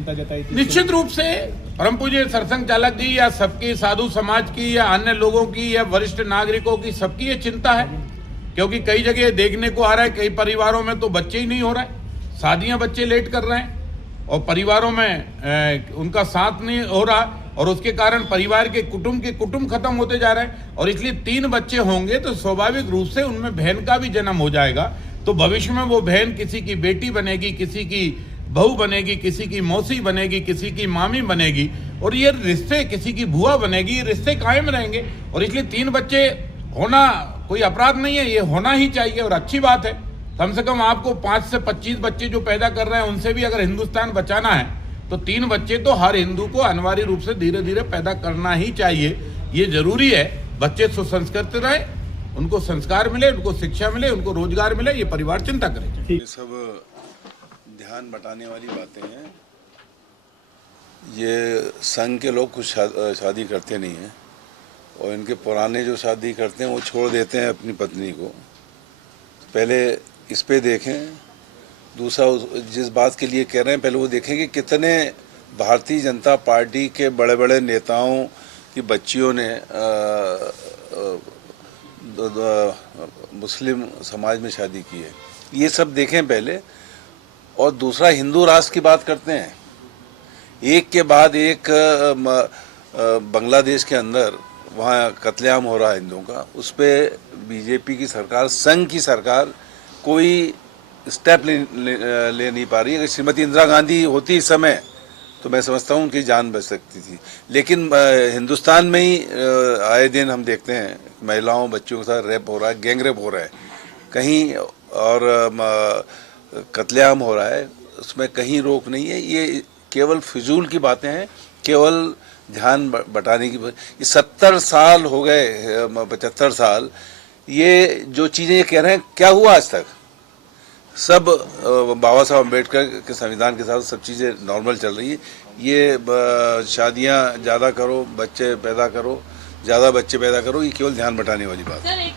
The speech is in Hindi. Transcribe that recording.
चिंता जताई थी? निश्चित रूप से परम पूज्य सरसंघ चालक जी या सबकी साधु समाज की या अन्य लोगों की या वरिष्ठ नागरिकों की सबकी ये चिंता है, क्योंकि कई जगह देखने को आ रहा है कई परिवारों में तो बच्चे ही नहीं हो रहे, शादियां बच्चे लेट कर रहे हैं और परिवारों में उनका साथ नहीं हो रहा और उसके कारण परिवार के कुटुंब खत्म होते जा रहे हैं। और इसलिए 3 बच्चे होंगे तो स्वाभाविक रूप से उनमें बहन का भी जन्म हो जाएगा, तो भविष्य में वो बहन किसी की बेटी बनेगी, किसी की बहू बनेगी, किसी की मौसी बनेगी, किसी की मामी बनेगी और ये रिश्ते किसी की बुआ बनेगी, ये रिश्ते कायम रहेंगे। और इसलिए 3 बच्चे होना कोई अपराध नहीं है, ये होना ही चाहिए और अच्छी बात है। कम से कम आपको 5 से 25 बच्चे जो पैदा कर रहे हैं उनसे भी अगर हिंदुस्तान बचाना है तो 3 बच्चे तो हर हिंदू को अनिवार्य रूप से धीरे धीरे पैदा करना ही चाहिए, ये जरूरी है। बच्चे सुसंस्कृत रहे, उनको संस्कार मिले, उनको शिक्षा मिले, उनको रोजगार मिले, ये परिवार चिंता करे। ये सब ध्यान बटाने वाली बातें हैं। ये संघ के लोग कुछ शादी करते नहीं हैं और इनके पुराने जो शादी करते हैं वो छोड़ देते हैं अपनी पत्नी को। पहले इस पे देखें, दूसरा जिस बात के लिए कह रहे हैं पहले वो देखें कि कितने भारतीय जनता पार्टी के बड़े बड़े नेताओं की बच्चियों ने मुस्लिम समाज में शादी की है, ये सब देखें पहले। और दूसरा हिंदू राष्ट्र की बात करते हैं, एक के बाद एक बांग्लादेश के अंदर वहाँ कत्लेआम हो रहा है हिंदुओं का, उस पर बीजेपी की सरकार, संघ की सरकार कोई स्टेप ले नहीं पा रही है। अगर श्रीमती इंदिरा गांधी होती इस समय तो मैं समझता हूँ उनकी जान बच सकती थी, लेकिन हिंदुस्तान में ही आए दिन हम देखते हैं महिलाओं बच्चों के साथ रेप हो रहा है, गैंग रेप हो रहा है कहीं और कत्लेआम हो रहा है, उसमें कहीं रोक नहीं है। ये केवल फिजूल की बातें हैं, केवल ध्यान बटाने की। ये 70 साल हो गए, 75 साल, ये जो चीज़ें ये कह रहे हैं क्या हुआ आज तक? सब बाबा साहब अम्बेडकर के संविधान के साथ सब चीज़ें नॉर्मल चल रही है। ये शादियां ज़्यादा करो, बच्चे पैदा करो, ज़्यादा बच्चे पैदा करो, ये केवल ध्यान बटाने वाली बात है।